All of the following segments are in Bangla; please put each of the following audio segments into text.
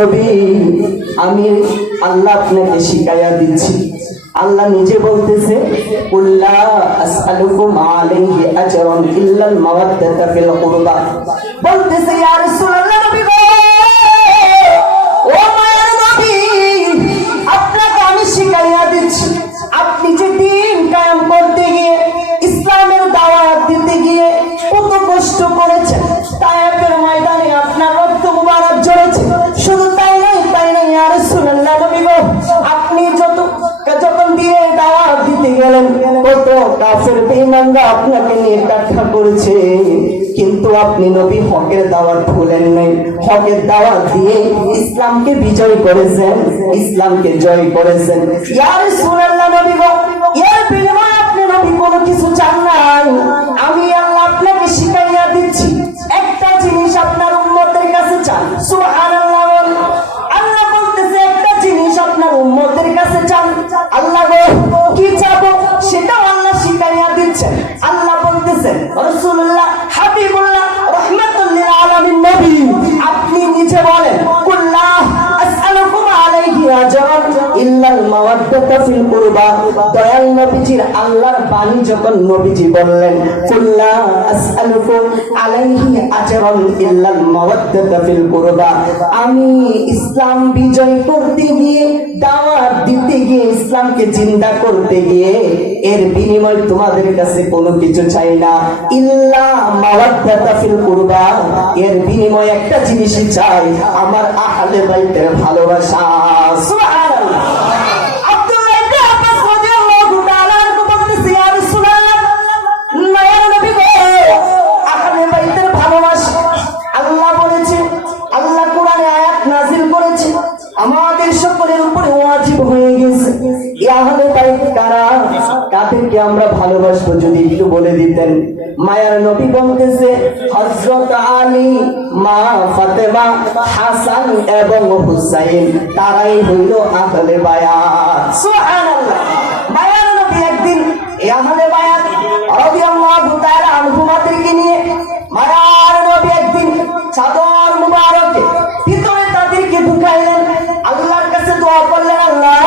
নবী, আমি আল্লাহ আপনাকে শিখাইয়া দিচ্ছি। আল্লাহ নিজে বলতেছে, কুল্লা আসআলুকুম আলাইহি আজরান ইল্লাল মাওয়াদ্দাতা ফিল কুরবা। বলতেছে ইয়া রাসূলুল্লাহ, নবী গো, ও মায়ের নবী, আপনাকে আমি শিখাইয়া দিচ্ছি, আপনি যে দ্বীন কায়েম করতে গিয়ে, ইসলামের দাওয়াত দিতে গিয়ে কত কষ্ট করেছেন, তায়েফের ময়দানে আপনার রক্ত মুবারক ঝরেছে। শুধু তাই নয় ইয়া রাসূলুল্লাহ, নবী গো, আপনি যখন দিয়ে দাওয়াত দিতে গেলেন, কত কাফের বেঈমানরা আপনাকে নিয়ে ঠাট্টা করেছে, কিন্তু আপনি নবী হকের দাওয়াত ভুলেন নাই। হকের দাওয়াত দিয়ে ইসলামকে বিজয় করেছেন, ইসলামকে জয় করেছেন। ইয়া রাসূলুল্লাহ, নবী গো, এর বিনিময়ে আপনি নবী কোনো কিছু চান নাই। আমি আল্লাহ আপনাকে শিখাইয়া দিচ্ছি, একটা জিনিস আপনার উম্মতের কাছে চান। সুবহানাল্লাহ। আল্লাহ বলতেছে একটা জিনিস আপনার উম্মতের কাছে চান। আল্লাহ গো, কি চাবো সেটাও আল্লাহ শিখাইয়া দিচ্ছেন। আল্লাহ বলতেছেন, রাসূলুল্লাহ হাবিবুল্লাহ রাহমাতুল লিল আলামিন নবী, আপনি নিচে বলেন, কুল্লা আসআলুকুম আলাইহি আজরান ইল্লাল মাওয়াদ্দাতা ফিল কুরবা। দয়াল নবীজির আল্লাহর বাণী যখন নবীজি বললেন, কুল্লা আসআলুকুম আলাইহি আজরান ইল্লাল মাওয়াদ্দাতা ফিল কুরবা, আমি ইসলাম বিজয় করতে গিয়ে, দাওয়াত দিতে গিয়ে, ইসলামকে জিন্দা করতে গিয়ে এর বিনিময় তোমাদের কাছে কোনো কিছু চাই না। ইল্লা মাওয়াদ্দাতা ফিল কুরবা, এর বিনিময় একটা জিনিসই চাই, আমার আহলে বাইতের ভালোবাসা। সুবহানাল্লাহ। আব্দুল্লাহ ইবনে আব্বাস রাদিয়াল্লাহু তাআলা আনহু বলতেছে, ইয়া রাসূলুল্লাহ, নয়া নবী গো, আহলে বাইতের ভালোবাসা আল্লাহ বলেছে, আল্লাহ কোরআনে আয়াত নাযিল করেছে, আমাদের সকলের উপরে ওয়াজিব হয়ে গেছে। এই আহলে বাইত কারা, কাদেরকে আমরা ভালোবাসবো যদি একটু বলে দিতেন। মায়ার নবী বলতেছে, হযরত আলী, মা ফাতেমা, হাসান এবং হুসাইন, তারাই হইল আহলে বায়াত। সুবহানাল্লাহ। মায়ার নবী একদিন এই আহলে বায়াত রাদিয়াল্লাহু তাআলা আনহুমাদেরকে নিয়ে, মায়ার নবী একদিন চাদর মুবারকে ভিতরে তাদেরকে ঢুকাইলেন, আল্লাহর কাছে দোয়া করলেন, আল্লাহ,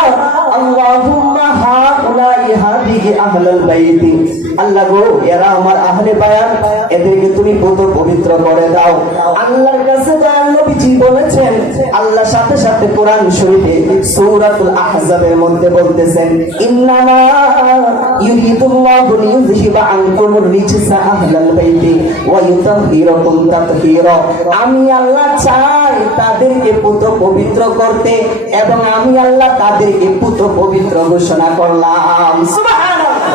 আল্লাহুম্মা হাউলাই হাদিহি আহলাল বাইত, আল্লাহ গো, এরা আমার আহলে বায়াত, এদেরকে তুমি পবিত্র করে দাও। আল্লাহর কাছে দয়াল নবীজি বলেছেন, আল্লাহ সাথে সাথে কোরআন শরীফে সূরাতুল আহজাবের মধ্যে বলতেছেন, ইন্নামা ইউরিদুল্লাহু লিইউযহিবা আনকুমুর রিজসা আহলাল বাইত ওয়া ইউতাহহিরাকুম তাতহীরা, আমি আল্লাহ চাই তাদেরকে পবিত্র করতে, এবং আমি আল্লাহ তাদেরকে পবিত্র ঘোষণা করলাম। সুবহানাল্লাহ।